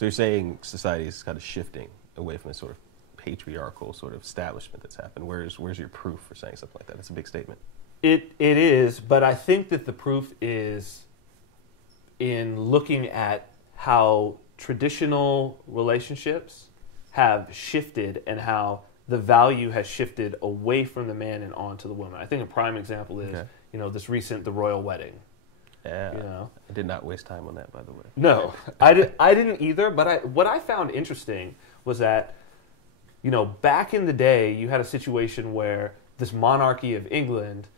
So you're saying society is kind of shifting away from a sort of patriarchal sort of establishment that's happened. Where's your proof for saying something like that? It's a big statement. It is, but I think that the proof is in looking at how traditional relationships have shifted and how the value has shifted away from the man and onto the woman. I think a prime example is, the royal wedding. Yeah, I did not waste time on that, by the way. No, I didn't either. But what I found interesting was that, back in the day, you had a situation where this monarchy of England,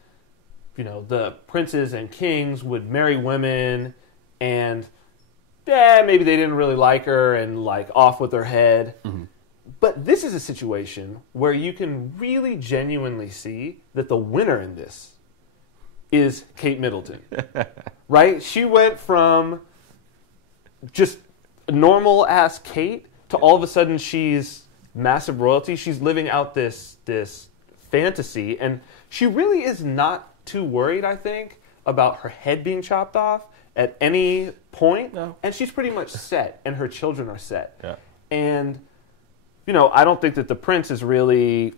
the princes and kings would marry women, and maybe they didn't really like her, and like off with her head. Mm-hmm. But this is a situation where you can really genuinely see that the winner in this is Kate Middleton, right? She went from just normal-ass Kate to all of a sudden she's massive royalty. She's living out this fantasy, and she really is not too worried, I think, about her head being chopped off at any point. No. And she's pretty much set, and her children are set. Yeah. And, I don't think that the prince is really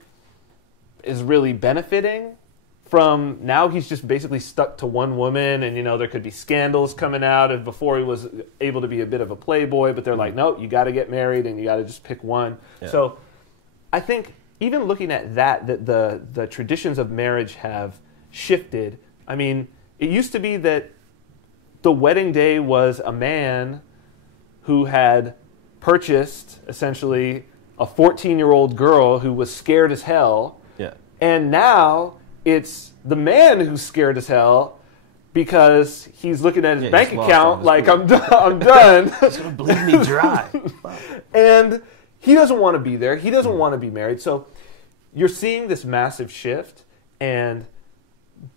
benefiting from, now he's just basically stuck to one woman, and there could be scandals coming out, and before he was able to be a bit of a playboy, but they're like, no, you got to get married and you got to just pick one. Yeah. So I think even looking at that the traditions of marriage have shifted. I mean, it used to be that the wedding day was a man who had purchased essentially a 14-year-old girl who was scared as hell. Yeah. And now it's the man who's scared as hell because he's looking at his bank account like, I'm done. He's going to bleed me dry. And he doesn't want to be there. He doesn't want to be married. So you're seeing this massive shift, and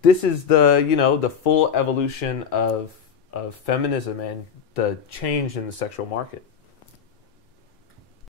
this is the full evolution of feminism and the change in the sexual market.